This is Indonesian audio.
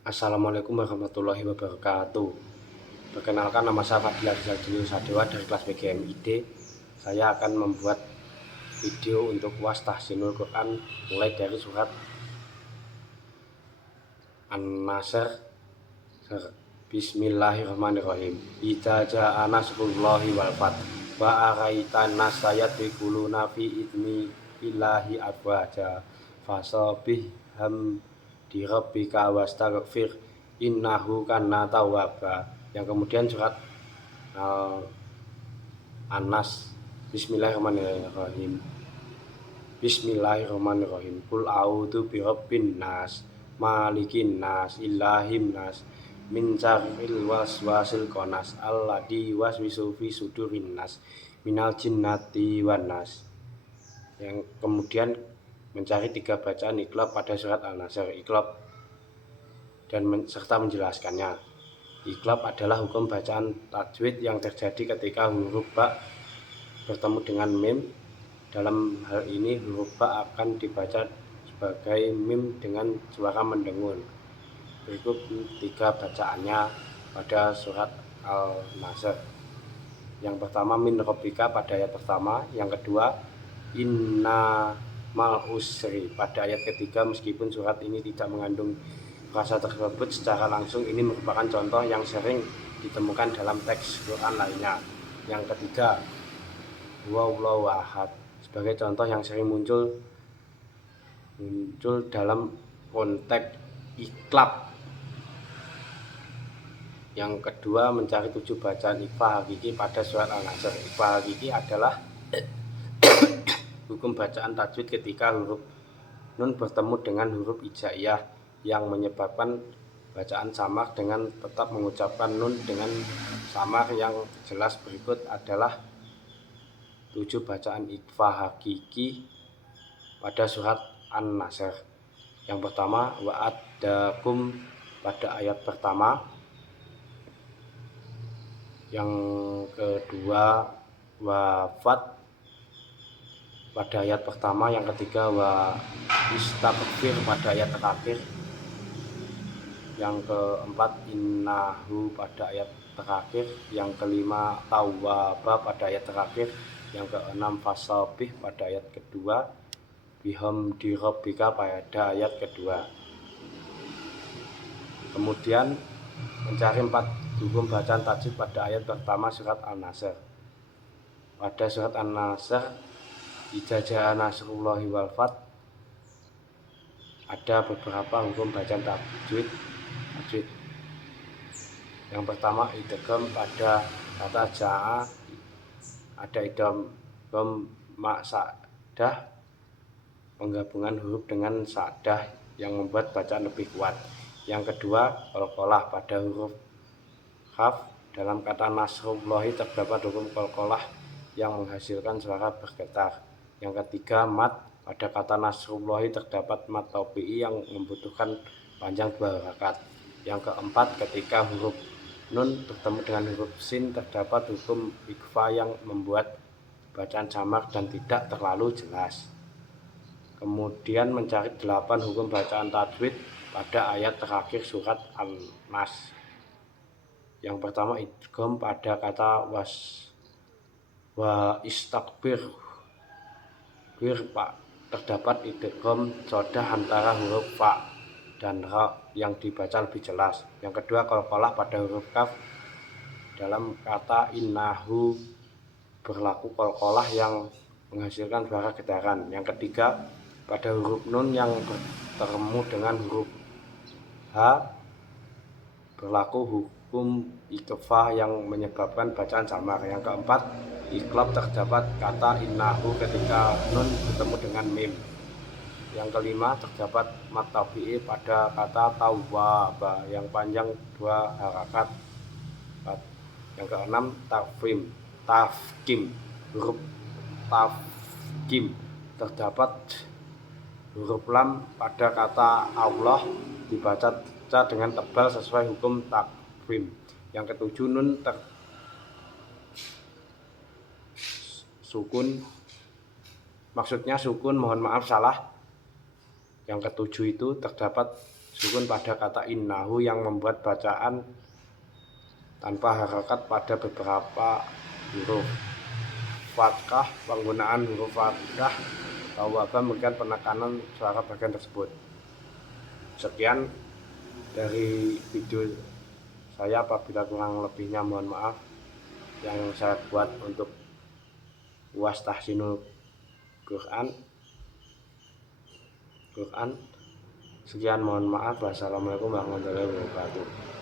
Assalamualaikum warahmatullahi wabarakatuh. Perkenalkan, nama saya Fadil Rizal Sadewa dari kelas BGMID. Saya akan membuat video untuk UAS Tahsinul Quran mulai dari surat An-Nasr. Bismillahirrahmanirrahim. Idza jaa nasrullahi wal fath wa araitan nasa yadkhuluna fi idni illahi afwaja fasabbih hamdi rabbika wastaghfir innahu kana tawwaba. Yang kemudian surat An-Nas. Bismillahirrahmanirrahim. Bismillahirrahmanirrahim. Qul a'udzu birabbin nas, malikin nas, ilahin nas, min syarril waswasil khannas, alladzi yuwaswisu fi sudurin nas, minal jinnati wan nas. Yang kemudian mencari 3 bacaan iqlab pada surat Al-Nasr. Iqlab dan serta menjelaskannya. Iqlab adalah hukum bacaan tajwid yang terjadi ketika huruf ba bertemu dengan mim. Dalam hal ini huruf ba akan dibaca sebagai mim dengan suara mendengun. Berikut 3 bacaannya pada surat Al-Nasr. Yang pertama min rabbika pada ayat pertama, yang kedua inna mal usri pada ayat ketiga. Meskipun surat ini tidak mengandung frasa tersebut secara langsung, ini merupakan contoh yang sering ditemukan dalam teks Quran lainnya. Yang ketiga wallahu ahad sebagai contoh yang sering muncul dalam konteks iqlab. Yang kedua mencari 7 bacaan ikhfa hakiki pada surat Al-Nasr. Ikhfa hakiki adalah hukum bacaan tajwid ketika huruf nun bertemu dengan huruf hijaiyah yang menyebabkan bacaan samar dengan tetap mengucapkan nun dengan samar. Yang jelas berikut adalah 7 bacaan ikhfa hakiki pada surat An-Nasr. Yang pertama wa'adakum pada ayat pertama. Yang kedua wafat pada ayat pertama. Yang ketiga wa istaghfir pada ayat terakhir. Yang keempat innahu pada ayat terakhir. Yang kelima tawwaba pada ayat terakhir. Yang keenam fasabbih pada ayat kedua, bihamdi rabbika pada ayat kedua. Kemudian mencari 4 hukum bacaan tajwid pada ayat pertama surat Al-Nasr. Pada surat Al-Nasr idza jaa nasrullahi wal fath ada beberapa hukum bacaan tajwid. Yang pertama idgham pada kata jaa, ada idgham ma'sadah, penggabungan huruf dengan sadah yang membuat bacaan lebih kuat. Yang kedua qalqalah pada huruf kaf. Dalam kata nasrullahi terdapat hukum qalqalah yang menghasilkan suara bergetar. Yang ketiga mat. Pada kata nasrullahi terdapat mat tabi'i yang membutuhkan panjang 2 harakat. Yang keempat ketika huruf nun bertemu dengan huruf sin terdapat hukum ikhfa yang membuat bacaan samar dan tidak terlalu jelas. Kemudian mencari 8 hukum bacaan tajwid pada ayat terakhir surat An-Nas. Yang pertama idgham pada kata wa istaghfir terdapat idgham sodah antara huruf fa dan ra yang dibaca lebih jelas. Yang kedua qalqalah pada huruf kaf. Dalam kata innahu berlaku qalqalah yang menghasilkan suara getaran. Yang ketiga pada huruf nun yang bertemu dengan huruf h berlaku hukum ikhfa yang menyebabkan bacaan samar. Yang keempat iqlab terdapat kata innahu ketika nun bertemu dengan mim. Yang kelima terdapat mat tabi'i pada kata tawwaba yang panjang 2 harakat. Yang keenam tafkim huruf tafkim terdapat huruf lam pada kata Allah dibaca dengan tebal sesuai hukum takfim. Yang ketujuh nun sukun, maksudnya sukun, mohon maaf salah. Yang ketujuh itu terdapat sukun pada kata innahu yang membuat bacaan tanpa harokat pada beberapa huruf. Fathah, penggunaan huruf fathah tawaba memberikan penekanan suara bagian tersebut. Sekian dari video saya, apabila kurang lebihnya mohon maaf, yang saya buat untuk UAS Tahsinul Quran. Sekian, mohon maaf. Wassalamualaikum warahmatullahi wabarakatuh.